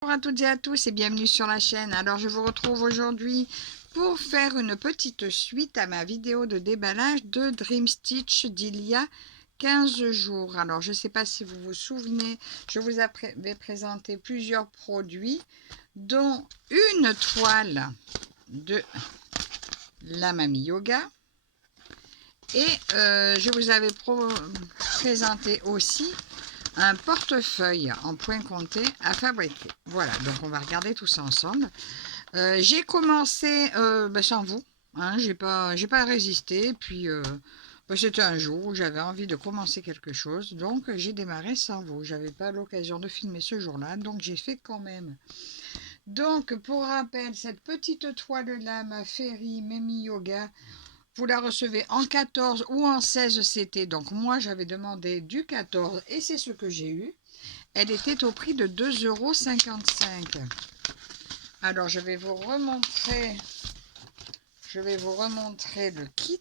Bonjour à toutes et à tous et bienvenue sur la chaîne. Alors je vous retrouve aujourd'hui pour faire une petite suite à ma vidéo de déballage de Dream Stitch d'il y a 15 jours. Alors je ne sais pas si vous vous souvenez, je vous avais présenté plusieurs produits dont une toile de la Mamie Yoga et je vous avais présenté aussi un portefeuille en point compté à fabriquer. Voilà, donc on va regarder tout ça ensemble. J'ai commencé sans vous, hein, j'ai pas résisté, puis c'était un jour où j'avais envie de commencer quelque chose, donc j'ai démarré sans vous. J'avais pas l'occasion de filmer ce jour-là, donc j'ai fait quand même. Donc pour rappel, cette petite toile-là, ma Fairy Mamie Yoga, vous la recevez en 14 ou en 16 CT. Donc moi j'avais demandé du 14 et c'est ce que j'ai eu. Elle était au prix de 2,55 €. Alors je vais vous remontrer le kit.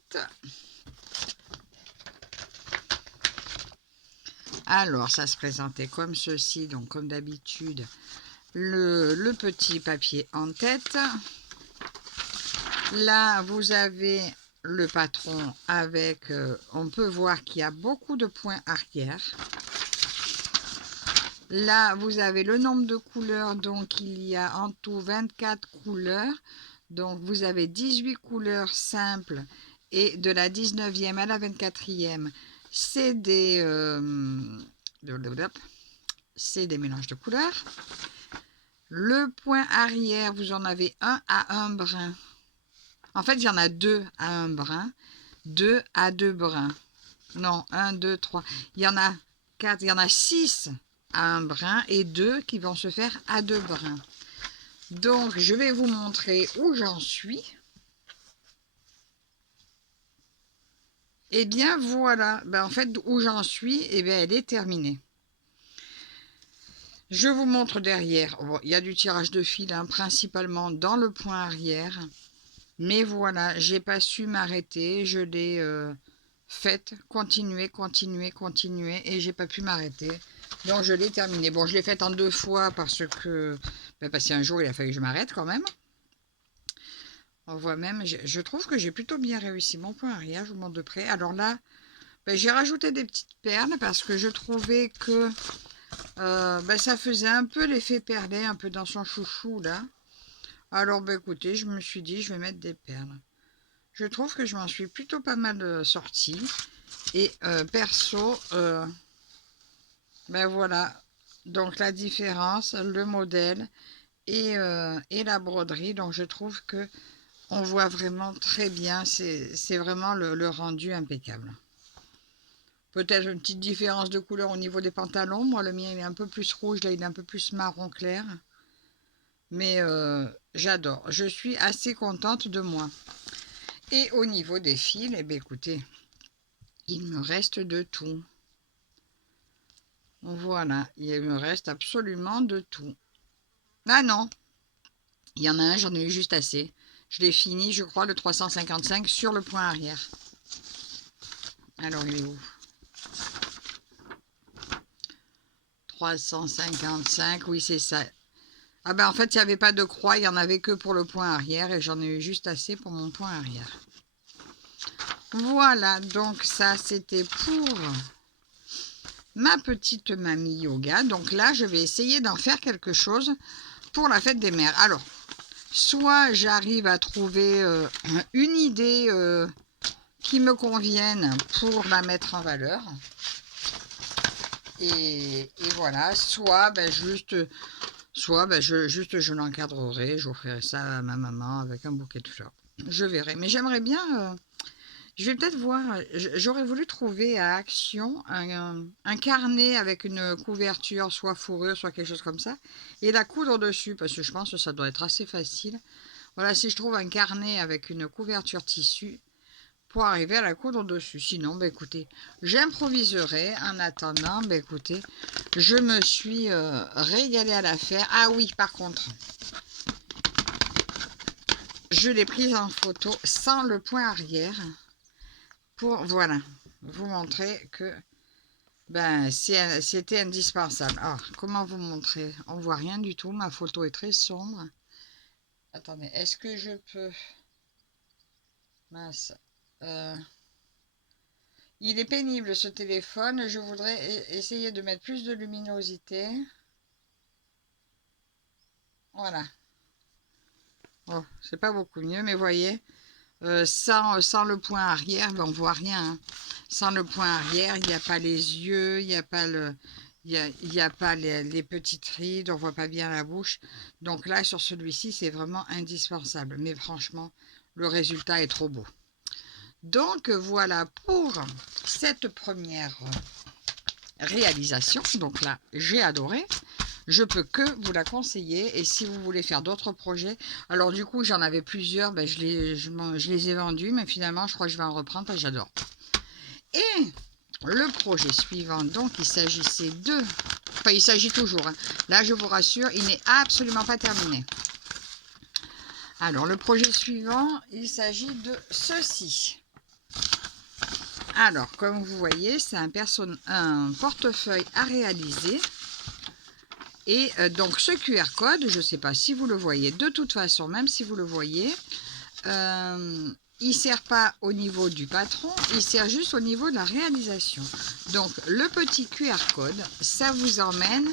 Alors ça se présentait comme ceci, donc comme d'habitude, le petit papier en tête. Là vous avez le patron avec, on peut voir qu'il y a beaucoup de points arrière. Là, vous avez le nombre de couleurs, donc il y a en tout 24 couleurs. Donc vous avez 18 couleurs simples et de la 19e à la 24e, c'est des mélanges de couleurs. Le point arrière, vous en avez un à un brin. En fait, il y en a deux à un brin, deux à deux brins. Non, 1, 2, 3. Il y en a 4, il y en a 6 à un brin et 2 qui vont se faire à deux brins. Donc, je vais vous montrer où j'en suis. Et bien, voilà. En fait, où j'en suis, elle est terminée. Je vous montre derrière. Bon, il y a du tirage de fil, hein, principalement dans le point arrière. Mais voilà, j'ai pas su m'arrêter. Je l'ai faite, continuer, et j'ai pas pu m'arrêter. Donc je l'ai terminé. Bon, je l'ai faite en 2 fois parce que un jour il a fallu que je m'arrête quand même. On voit même, je trouve que j'ai plutôt bien réussi mon point arrière. Je vous montre de près. Alors là, j'ai rajouté des petites perles parce que je trouvais que ça faisait un peu l'effet perlé, un peu dans son chouchou là. Alors écoutez, je me suis dit je vais mettre des perles. Je trouve que je m'en suis plutôt pas mal sortie. Et perso, voilà, donc la différence, le modèle et la broderie. Donc je trouve que on voit vraiment très bien, c'est vraiment le rendu impeccable. Peut-être une petite différence de couleur au niveau des pantalons. Moi le mien il est un peu plus rouge, là il est un peu plus marron clair. Mais j'adore, je suis assez contente de moi. Et au niveau des fils, écoutez, il me reste de tout. Voilà, il me reste absolument de tout. Ah non, il y en a un, j'en ai eu juste assez. Je l'ai fini, je crois, le 355 sur le point arrière. Alors, il est où? 355, oui, c'est ça. Ah en fait, il n'y avait pas de croix, il n'y en avait que pour le point arrière et j'en ai eu juste assez pour mon point arrière. Voilà, donc ça, c'était pour ma petite Mamie Yoga. Donc là, je vais essayer d'en faire quelque chose pour la fête des mères. Alors, soit j'arrive à trouver une idée qui me convienne pour la mettre en valeur. Et voilà, soit je l'encadrerai, j'offrirai ça à ma maman avec un bouquet de fleurs. Je verrai. Mais j'aimerais bien, je vais peut-être voir, j'aurais voulu trouver à Action un carnet avec une couverture, soit fourrure, soit quelque chose comme ça, et la coudre dessus, parce que je pense que ça doit être assez facile. Voilà, si je trouve un carnet avec une couverture tissu, pour arriver à la coudre dessus. Sinon, écoutez, j'improviserai. En attendant, écoutez, je me suis régalée à la faire. Ah oui, par contre, je l'ai prise en photo sans le point arrière pour, voilà, vous montrer que Ben, c'était indispensable. Alors, comment vous montrer? On voit rien du tout. Ma photo est très sombre. Attendez, est-ce que je peux... Mince. Euh, Il est pénible ce téléphone. Je voudrais essayer de mettre plus de luminosité. Voilà. Oh, c'est pas beaucoup mieux, mais voyez, sans le point arrière, ben, on voit rien. Hein. Sans le point arrière, il n'y a pas les yeux, il n'y a pas il y a pas les petites rides, on voit pas bien la bouche. Donc là, sur celui-ci, c'est vraiment indispensable. Mais franchement, le résultat est trop beau. Donc voilà pour cette première réalisation. Donc là, j'ai adoré. Je peux que vous la conseiller. Et si vous voulez faire d'autres projets, alors du coup, j'en avais plusieurs. Ben, je les ai vendus, mais finalement, je crois que je vais en reprendre parce que j'adore. Et le projet suivant, donc, il s'agissait de... Enfin, il s'agit toujours. Hein. Là, je vous rassure, il n'est absolument pas terminé. Alors, le projet suivant, il s'agit de ceci. Alors, comme vous voyez, c'est un portefeuille à réaliser. Et donc, ce QR code, je ne sais pas si vous le voyez. De toute façon, même si vous le voyez, il ne sert pas au niveau du patron, il sert juste au niveau de la réalisation. Donc, le petit QR code, ça vous emmène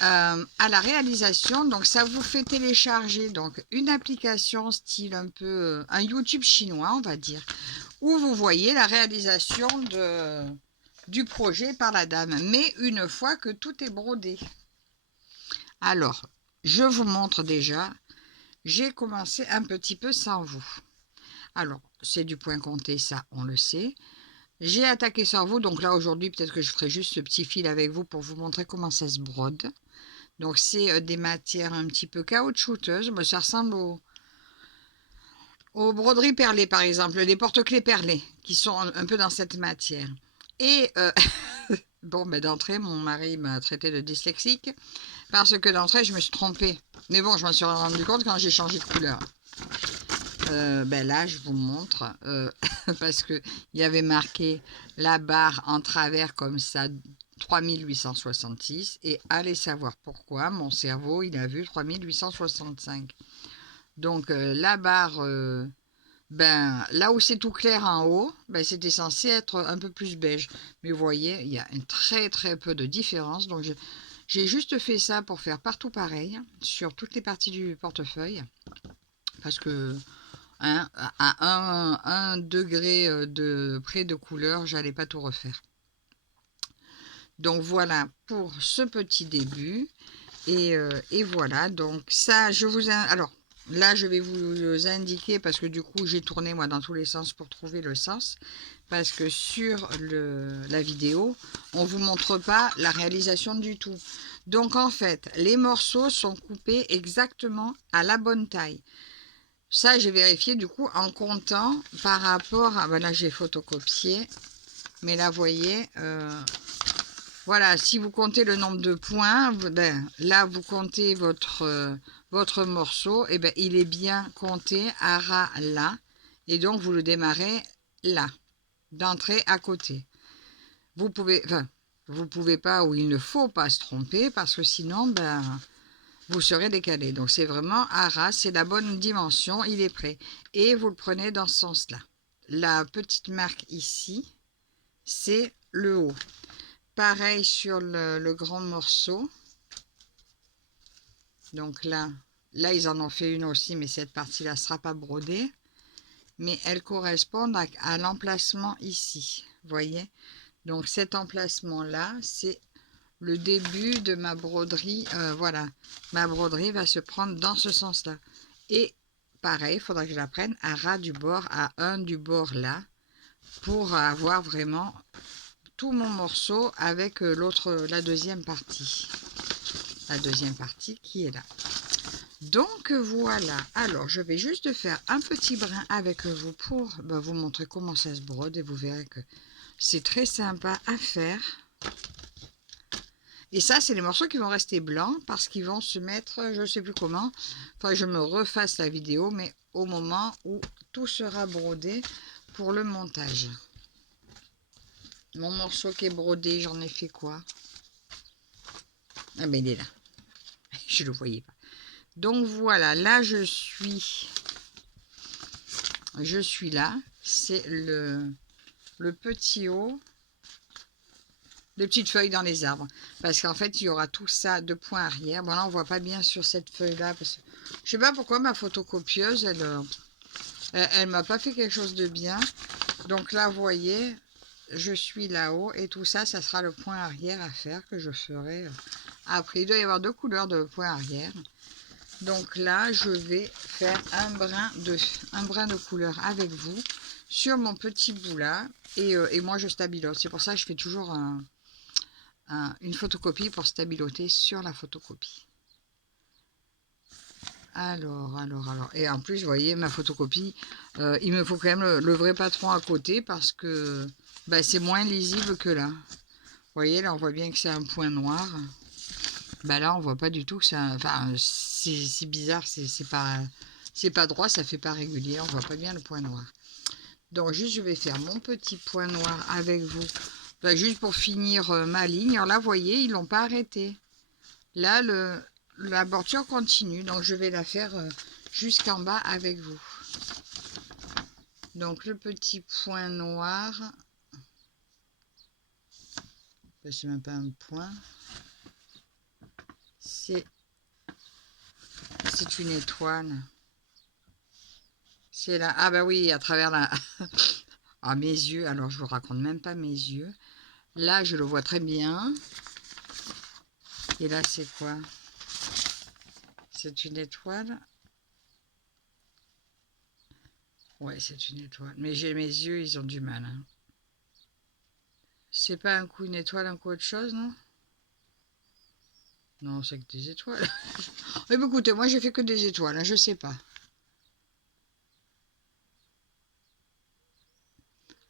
à la réalisation. Donc, ça vous fait télécharger donc, une application style un peu un YouTube chinois, on va dire, où vous voyez la réalisation du projet par la dame, mais une fois que tout est brodé. Alors, je vous montre déjà, j'ai commencé un petit peu sans vous. Alors, c'est du point compté, ça, on le sait. J'ai attaqué sans vous, donc là, aujourd'hui, peut-être que je ferai juste ce petit fil avec vous pour vous montrer comment ça se brode. Donc, c'est des matières un petit peu caoutchouteuses. Bon, ça ressemble aux broderies perlées, par exemple, les porte-clés perlés, qui sont un peu dans cette matière. Et, bon, ben, d'entrée, mon mari m'a traité de dyslexique, parce que d'entrée, je me suis trompée. Mais bon, je m'en suis rendu compte quand j'ai changé de couleur. Ben là, je vous montre, parce qu'il y avait marqué la barre en travers comme ça, 3866, et allez savoir pourquoi, mon cerveau, il a vu 3865. Donc, la barre, ben, là où c'est tout clair en haut, ben, c'était censé être un peu plus beige. Mais vous voyez, il y a un très très peu de différence. Donc, j'ai juste fait ça pour faire partout pareil, sur toutes les parties du portefeuille, parce que hein, à 1 degré de près de couleur, j'allais pas tout refaire. Donc voilà pour ce petit début. Et voilà, donc ça, alors, là, je vais vous indiquer, parce que du coup, j'ai tourné, moi, dans tous les sens pour trouver le sens. Parce que sur la vidéo, on ne vous montre pas la réalisation du tout. Donc, en fait, les morceaux sont coupés exactement à la bonne taille. Ça, j'ai vérifié, du coup, en comptant par rapport à... Ben là, j'ai photocopié. Mais là, vous voyez... voilà, si vous comptez le nombre de points, ben, là, vous comptez votre morceau, et ben, il est bien compté à ras là. Et donc, vous le démarrez là, d'entrée à côté. Vous pouvez pas, ou il ne faut pas se tromper, parce que sinon, ben, vous serez décalé. Donc, c'est vraiment à ras, c'est la bonne dimension, il est prêt. Et vous le prenez dans ce sens-là. La petite marque ici, c'est le haut. Pareil sur le grand morceau. Donc là, ils en ont fait une aussi, mais cette partie-là ne sera pas brodée. Mais elle correspond à l'emplacement ici. Vous voyez? Donc cet emplacement-là, c'est le début de ma broderie. Voilà, ma broderie va se prendre dans ce sens-là. Et pareil, il faudra que je la prenne à ras du bord, à un du bord là, pour avoir vraiment tout mon morceau avec la deuxième partie. La deuxième partie qui est là. Donc voilà, alors je vais juste faire un petit brin avec vous pour vous montrer comment ça se brode et vous verrez que c'est très sympa à faire. Et ça, c'est les morceaux qui vont rester blancs parce qu'ils vont se mettre, je ne sais plus comment, enfin je me refasse la vidéo, mais au moment où tout sera brodé pour le montage. Mon morceau qui est brodé, j'en ai fait quoi? Ah ben il est là. Je le voyais pas. Donc voilà, là je suis là. C'est le petit haut de petites feuilles dans les arbres. Parce qu'en fait, il y aura tout ça de point arrière. Bon là, on voit pas bien sur cette feuille-là. Parce que je sais pas pourquoi ma photocopieuse, elle m'a pas fait quelque chose de bien. Donc là, vous voyez, je suis là-haut. Et tout ça, ça sera le point arrière à faire que je ferai après. Il doit y avoir deux couleurs de point arrière. Donc là, je vais faire un brin de couleur avec vous sur mon petit bout là. Et moi, je stabilote. C'est pour ça que je fais toujours une photocopie pour stabiloter sur la photocopie. Alors. Et en plus, vous voyez, ma photocopie, il me faut quand même le vrai patron à côté parce que bah, c'est moins lisible que là. Vous voyez, là, on voit bien que c'est un point noir. Bah là, on voit pas du tout que ça... Enfin, c'est bizarre, c'est pas droit, ça fait pas régulier, on voit pas bien le point noir. Donc, juste, je vais faire mon petit point noir avec vous. Bah, juste pour finir ma ligne. Alors là, vous voyez, ils l'ont pas arrêté. Là, la bordure continue, donc je vais la faire jusqu'en bas avec vous. Donc, le petit point noir... C'est même pas un point. C'est une étoile. C'est là. Ah bah oui, à travers la... Ah, mes yeux. Alors, je vous raconte même pas mes yeux. Là, je le vois très bien. Et là, c'est quoi? C'est une étoile. Ouais, c'est une étoile. Mais j'ai mes yeux, ils ont du mal. Hein. C'est pas un coup une étoile, un coup autre chose, non? Non, c'est que des étoiles. Mais bon, écoutez, moi, j'ai fait que des étoiles. Hein, je sais pas.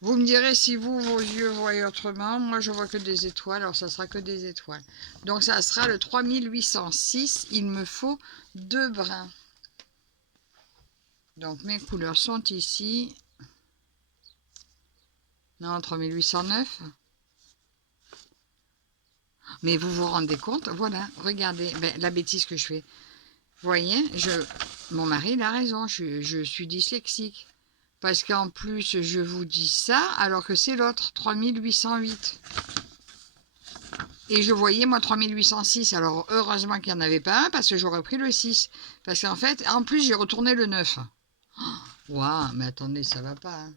Vous me direz si vous, vos yeux voient autrement. Moi, je vois que des étoiles, alors ça sera que des étoiles. Donc, ça sera le 3806. Il me faut 2 brins. Donc, mes couleurs sont ici. Non, 3809. Mais vous vous rendez compte? Voilà, regardez ben, la bêtise que je fais. Vous voyez, mon mari, il a raison, je suis dyslexique. Parce qu'en plus, je vous dis ça, alors que c'est l'autre, 3808. Et je voyais, moi, 3806. Alors, heureusement qu'il n'y en avait pas un, parce que j'aurais pris le 6. Parce qu'en fait, en plus, j'ai retourné le 9. Waouh, mais attendez, ça va pas. Hein.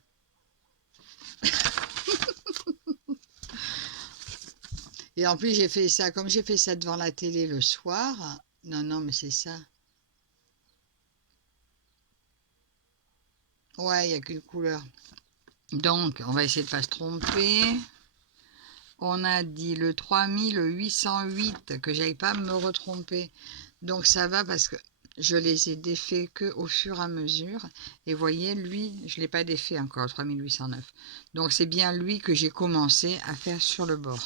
Et en plus, j'ai fait ça, comme j'ai fait ça devant la télé le soir. Non, mais c'est ça. Ouais, il n'y a qu'une couleur. Donc, on va essayer de ne pas se tromper. On a dit le 3808, que j'aille pas me retromper. Donc, ça va parce que je les ai défaits que au fur et à mesure. Et voyez, lui, je ne l'ai pas défait encore, 3809. Donc, c'est bien lui que j'ai commencé à faire sur le bord.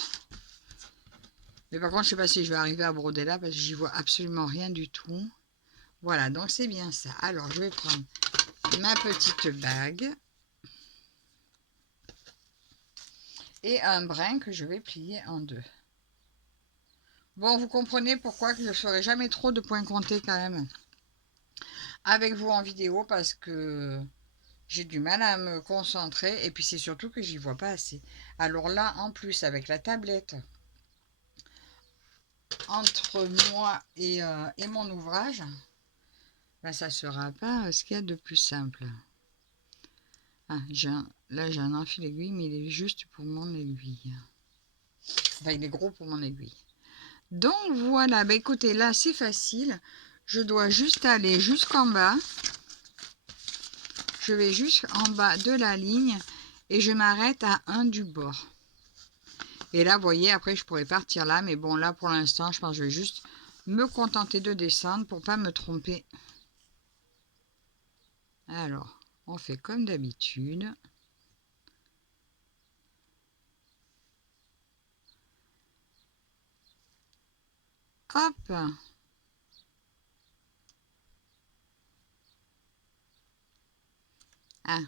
Mais par contre, je ne sais pas si je vais arriver à broder là parce que j'y vois absolument rien du tout. Voilà, donc c'est bien ça. Alors, je vais prendre ma petite bague. Et un brin que je vais plier en deux. Bon, vous comprenez pourquoi que je ne ferai jamais trop de points comptés quand même avec vous en vidéo parce que j'ai du mal à me concentrer et puis c'est surtout que j'y vois pas assez. Alors là, en plus, avec la tablette entre moi et mon ouvrage, ben, ça sera pas ce qu'il y a de plus simple. Ah, là, j'ai un enfil aiguille, mais il est juste pour mon aiguille. Enfin, il est gros pour mon aiguille. Donc voilà, bah écoutez, là c'est facile. Je dois juste aller jusqu'en bas. Je vais jusqu'en bas de la ligne et je m'arrête à 1 du bord. Et là, vous voyez, après je pourrais partir là, mais bon, là pour l'instant, je pense que je vais juste me contenter de descendre pour pas me tromper. Alors, on fait comme d'habitude. Hop! Ah.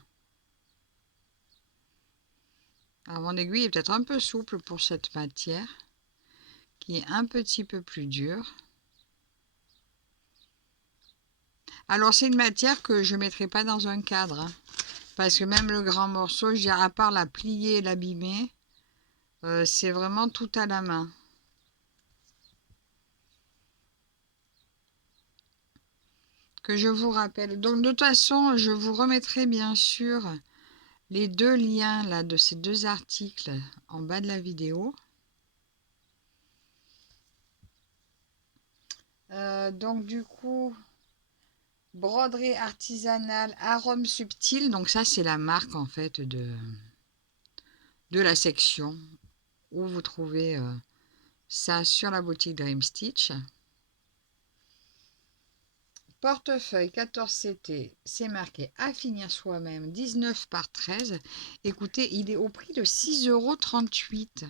Ah, mon aiguille est peut-être un peu souple pour cette matière, qui est un petit peu plus dure. Alors c'est une matière que je ne mettrai pas dans un cadre, hein, parce que même le grand morceau, je dirais, à part la plier et l'abîmer, c'est vraiment tout à la main. Que je vous rappelle. Donc de toute façon, je vous remettrai bien sûr les deux liens là de ces deux articles en bas de la vidéo. Donc du coup, broderie artisanale, arôme subtil. Donc ça, c'est la marque en fait de la section où vous trouvez ça sur la boutique Dream Stitch. Portefeuille 14CT, c'est marqué à finir soi-même, 19 par 13. Écoutez, il est au prix de 6,38 €.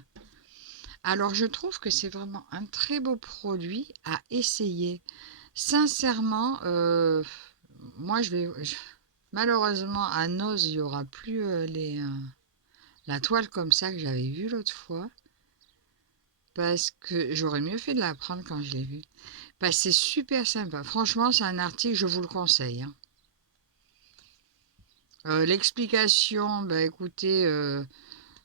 Alors je trouve que c'est vraiment un très beau produit à essayer. Sincèrement, moi malheureusement à Noz, il n'y aura plus la toile comme ça que j'avais vue l'autre fois. Parce que j'aurais mieux fait de la prendre quand je l'ai vue. Parce que c'est super sympa. Franchement, c'est un article, je vous le conseille, hein. L'explication, bah écoutez,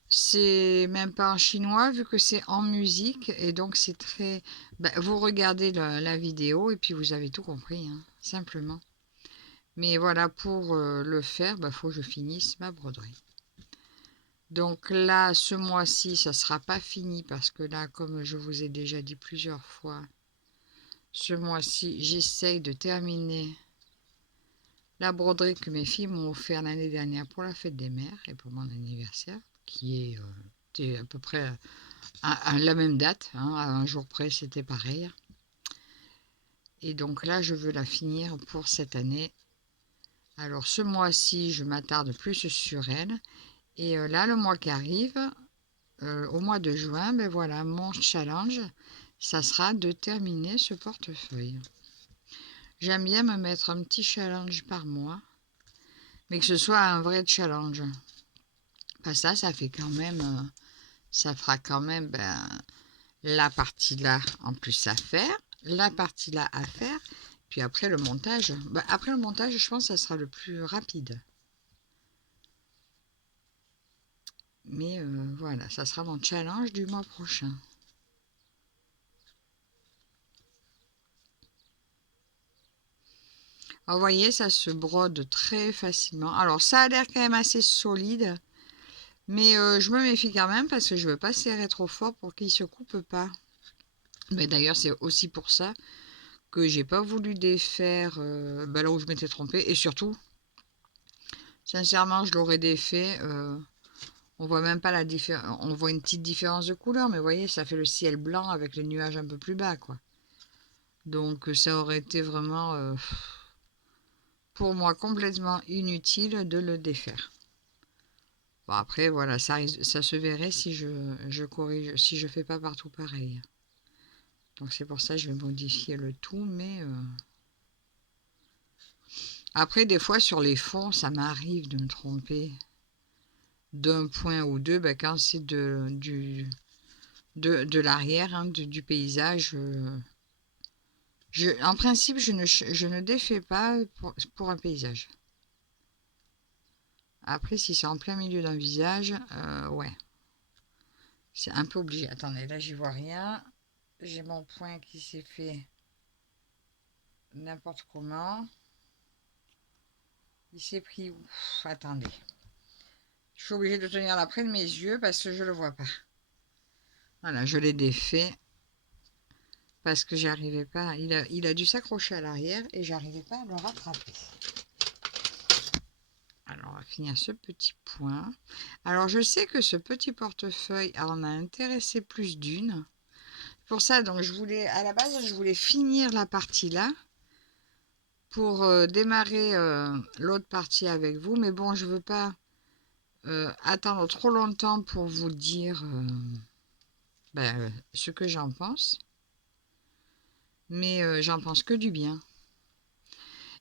c'est même pas en chinois vu que c'est en musique et donc c'est très... Bah, vous regardez la vidéo et puis vous avez tout compris, hein, simplement. Mais voilà, pour le faire, bah, faut que je finisse ma broderie. Donc là, ce mois-ci, ça ne sera pas fini parce que là, comme je vous ai déjà dit plusieurs fois, ce mois-ci, j'essaye de terminer la broderie que mes filles m'ont offert l'année dernière pour la fête des mères et pour mon anniversaire, qui était à peu près à la même date, hein, à un jour près, c'était pareil. Et donc là, je veux la finir pour cette année. Alors ce mois-ci, je m'attarde plus sur elle. Et là, le mois qui arrive, au mois de juin, ben voilà, mon challenge, ça sera de terminer ce portefeuille. J'aime bien me mettre un petit challenge par mois, mais que ce soit un vrai challenge. Pas ça, ça fait quand même, ça fera quand même la partie là en plus à faire, la partie là à faire, puis après le montage. Ben, après le montage, je pense que ça sera le plus rapide. Mais voilà, ça sera mon challenge du mois prochain. Alors, vous voyez, ça se brode très facilement. Alors, ça a l'air quand même assez solide. Mais je me méfie quand même parce que je ne veux pas serrer trop fort pour qu'il ne se coupe pas. Mais d'ailleurs, c'est aussi pour ça que j'ai pas voulu défaire là où je m'étais trompée. Et surtout, sincèrement, je l'aurais défait. On voit même pas la différence. On voit une petite différence de couleur, mais vous voyez, ça fait le ciel blanc avec les nuages un peu plus bas, quoi. Donc, ça aurait été vraiment, pour moi, complètement inutile de le défaire. Bon, après, voilà, ça se verrait si je corrige, si je fais pas partout pareil. Donc c'est pour ça que je vais modifier le tout, mais après, des fois, sur les fonds, ça m'arrive de me tromper d'un point ou deux, quand c'est de l'arrière, hein, du paysage. En principe, je ne défais pas pour un paysage. Après, si c'est en plein milieu d'un visage, ouais. C'est un peu obligé. Attendez, là, j'y vois rien. J'ai mon point qui s'est fait n'importe comment. Il s'est pris où? Attendez. Je suis obligée de tenir là près de mes yeux parce que je ne le vois pas. Voilà, je l'ai défait parce que j'arrivais pas. Il a dû s'accrocher à l'arrière et j'arrivais pas à le rattraper. Alors, on va finir ce petit point. Alors, je sais que ce petit portefeuille en a intéressé plus d'une. Pour ça, donc, à la base, je voulais finir la partie là pour démarrer l'autre partie avec vous. Mais bon, je veux pas attendre trop longtemps pour vous dire ce que j'en pense. Mais j'en pense que du bien.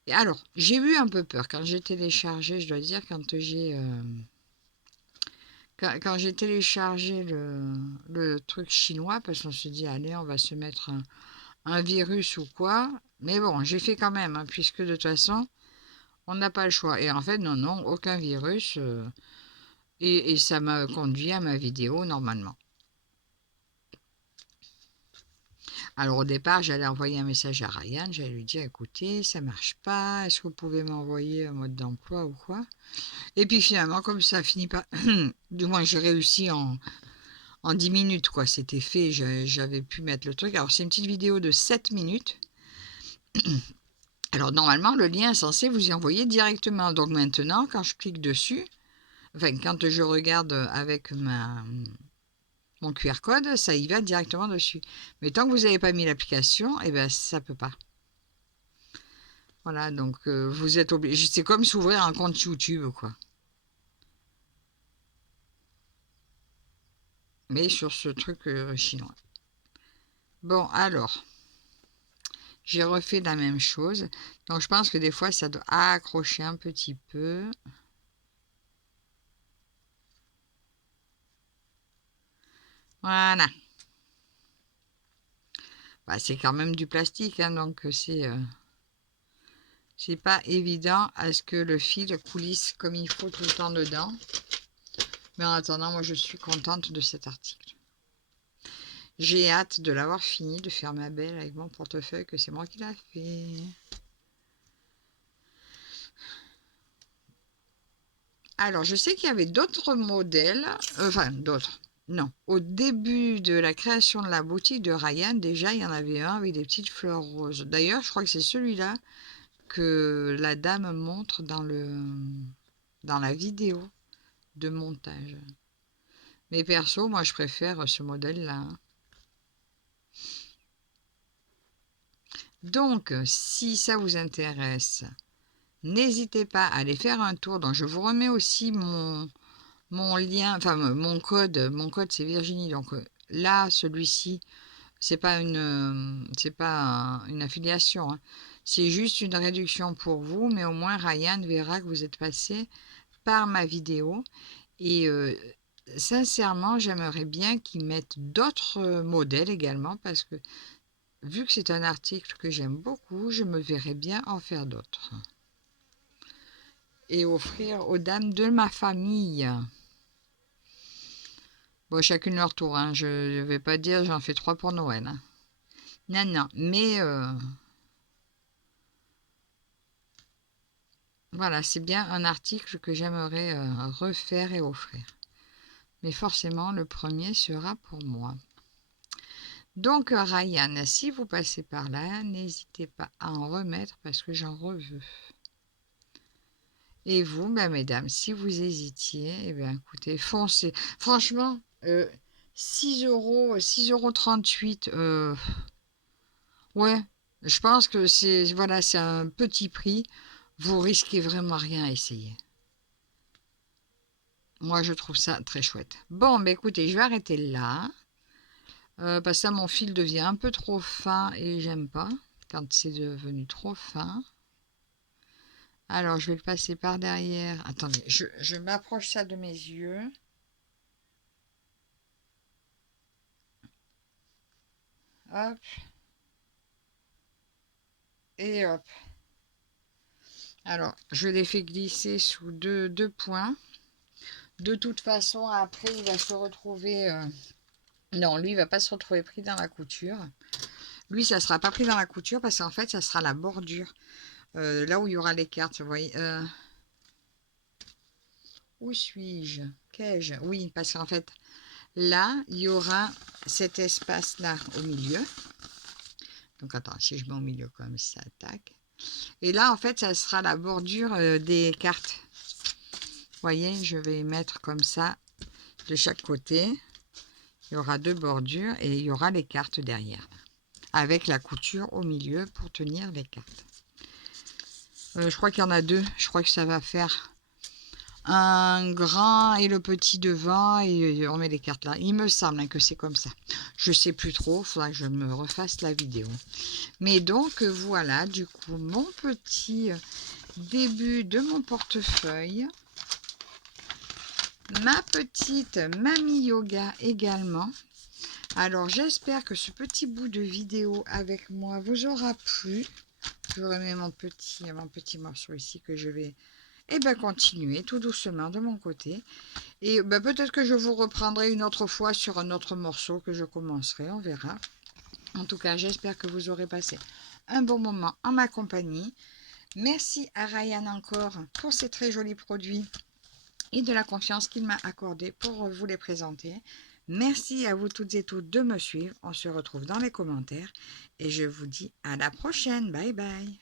Et alors, j'ai eu un peu peur quand j'ai téléchargé, je dois dire, quand quand j'ai téléchargé le truc chinois, parce qu'on se dit, allez, on va se mettre un virus ou quoi. Mais bon, j'ai fait quand même, hein, puisque de toute façon, on n'a pas le choix. Et en fait, non, non, aucun virus. Et ça m'a conduit à ma vidéo normalement. Alors au départ, j'allais envoyer un message à Ryan, j'allais lui dire, écoutez, ça marche pas, est-ce que vous pouvez m'envoyer un mode d'emploi ou quoi? Et puis finalement, comme ça finit pas, du moins j'ai réussi en 10 minutes, quoi, c'était fait, j'avais pu mettre le truc. Alors c'est une petite vidéo de 7 minutes. Alors normalement, le lien est censé vous y envoyer directement. Donc maintenant, quand je clique dessus, enfin quand je regarde avec mon QR code, ça y va directement dessus. Mais tant que vous n'avez pas mis l'application, eh ben ça peut pas. Voilà, donc vous êtes obligé. C'est comme s'ouvrir un compte YouTube, quoi. Mais sur ce truc chinois. Bon, alors, j'ai refait la même chose. Donc je pense que des fois, ça doit accrocher un petit peu. Voilà. Bah, c'est quand même du plastique, hein, donc c'est pas évident à ce que le fil coulisse comme il faut tout le temps dedans. Mais en attendant, moi, je suis contente de cet article. J'ai hâte de l'avoir fini, de faire ma belle avec mon portefeuille, que c'est moi qui l'a fait. Alors, je sais qu'il y avait d'autres modèles, enfin d'autres, non. Au début de la création de la boutique de Ryan, déjà, il y en avait un avec des petites fleurs roses. D'ailleurs, je crois que c'est celui-là que la dame montre dans la vidéo de montage. Mais perso, moi, je préfère ce modèle-là. Donc, si ça vous intéresse, n'hésitez pas à aller faire un tour. Donc, je vous remets aussi mon lien, enfin mon code. Mon code, c'est Virginie. Donc là, celui-ci, c'est pas une affiliation, hein. C'est juste une réduction pour vous, mais au moins Ryan verra que vous êtes passé par ma vidéo. Et sincèrement, j'aimerais bien qu'ils mettent d'autres modèles également, parce que vu que c'est un article que j'aime beaucoup, je me verrais bien en faire d'autres et offrir aux dames de ma famille. Bon, chacune leur tour, hein. Je ne vais pas dire j'en fais 3 pour Noël, hein. Non, non, mais voilà, c'est bien un article que j'aimerais refaire et offrir. Mais forcément, le premier sera pour moi. Donc, Ryan, si vous passez par là, n'hésitez pas à en remettre parce que j'en veux. Et vous, ben, mesdames, si vous hésitiez, eh bien, écoutez, foncez. Franchement, 6 €, 6,38 €, ouais, je pense que c'est voilà, c'est un petit prix. Vous risquez vraiment rien à essayer. Moi, je trouve ça très chouette. Bon, ben écoutez, je vais arrêter là. Parce que ça, mon fil devient un peu trop fin et j'aime pas quand c'est devenu trop fin. Alors, je vais le passer par derrière. Attendez, je m'approche ça de mes yeux. Hop. Et hop. Alors, je l'ai fait glisser sous deux points. De toute façon, après, il va se retrouver... Non, lui, il va pas se retrouver pris dans la couture. Lui, ça ne sera pas pris dans la couture parce qu'en fait, ça sera la bordure. Là où il y aura les cartes, vous voyez. Où suis-je? Qu'ai-je? Oui, parce qu'en fait, là, il y aura cet espace-là au milieu. Donc, attends, si je mets au milieu comme ça, tac. Et là, en fait, ça sera la bordure des cartes. Vous voyez, je vais mettre comme ça de chaque côté. Il y aura 2 bordures et il y aura les cartes derrière. Avec la couture au milieu pour tenir les cartes. Je crois qu'il y en a 2. Je crois que ça va faire un grand et le petit devant et on met les cartes là. Il me semble que c'est comme ça. Je sais plus trop, il faudra que je me refasse la vidéo. Mais donc voilà, du coup, mon petit début de mon portefeuille. ma petite mamie yoga également. Alors j'espère que ce petit bout de vidéo avec moi vous aura plu. Je remets mon petit morceau ici que je vais continuer tout doucement de mon côté. Et peut-être que je vous reprendrai une autre fois sur un autre morceau que je commencerai, on verra. En tout cas, j'espère que vous aurez passé un bon moment en ma compagnie. Merci à Ryan encore pour ces très jolis produits et de la confiance qu'il m'a accordée pour vous les présenter. Merci à vous toutes et tous de me suivre. On se retrouve dans les commentaires et je vous dis à la prochaine. Bye bye.